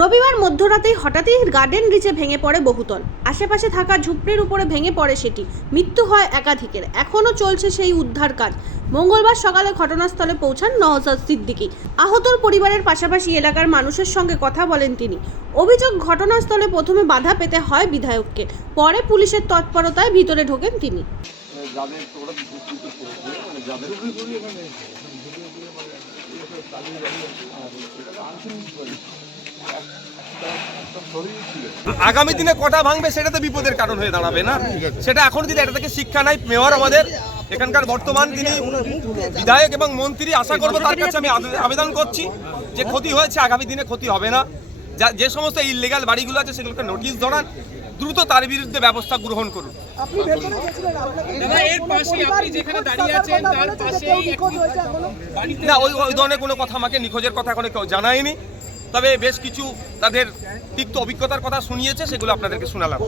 রবিবার মধ্যরাতেই হঠাৎই গার্ডেন রিচে ভেঙে পড়ে বহুতল। আশেপাশে থাকা ঝুপড়ির উপরে ভেঙে পড়ে সেটি। মৃত্যু হয় একাধিকের। এখনও চলছে সেই উদ্ধার কাজ। মঙ্গলবার সকালে ঘটনাস্থলে পৌঁছান নওশাদ সিদ্দিকী। আহতর পরিবারের পাশাপাশি এলাকার মানুষের সঙ্গে কথা বলেন তিনি। অভিযোগ, ঘটনাস্থলে প্রথমে বাধা পেতে হয় বিধায়ককে, পরে পুলিশের তৎপরতায় ভিতরে ঢোকেন তিনি। আগামী দিনে কটা ভাঙবে সেটা তো বিপদের কারণ হয়ে দাঁড়াবে না। সেটা এখন যদি এটা থেকে শিক্ষা নাই মেয়র আমাদের এখানকার বর্তমান তিনি বিধায়ক এবং মন্ত্রী, আশা করবো তার কাছে আমি আবেদন করছি যে ক্ষতি হয়েছে আগামী দিনে ক্ষতি হবে না। যে সমস্ত ইললিগাল বাড়িগুলো আছে সেগুলোকে নোটিশ ধরান, দ্রুত তার বিরুদ্ধে ব্যবস্থা গ্রহণ করুন। না, ওই ধরনের কোনো কথা আমাকে নিখোঁজের কথা এখনো কেউ জানায়নি, তবে বেশ কিছু তাদের তিক্ত অভিজ্ঞতার কথা শুনিয়েছে, সেগুলো আপনাদেরকে শোনালাম।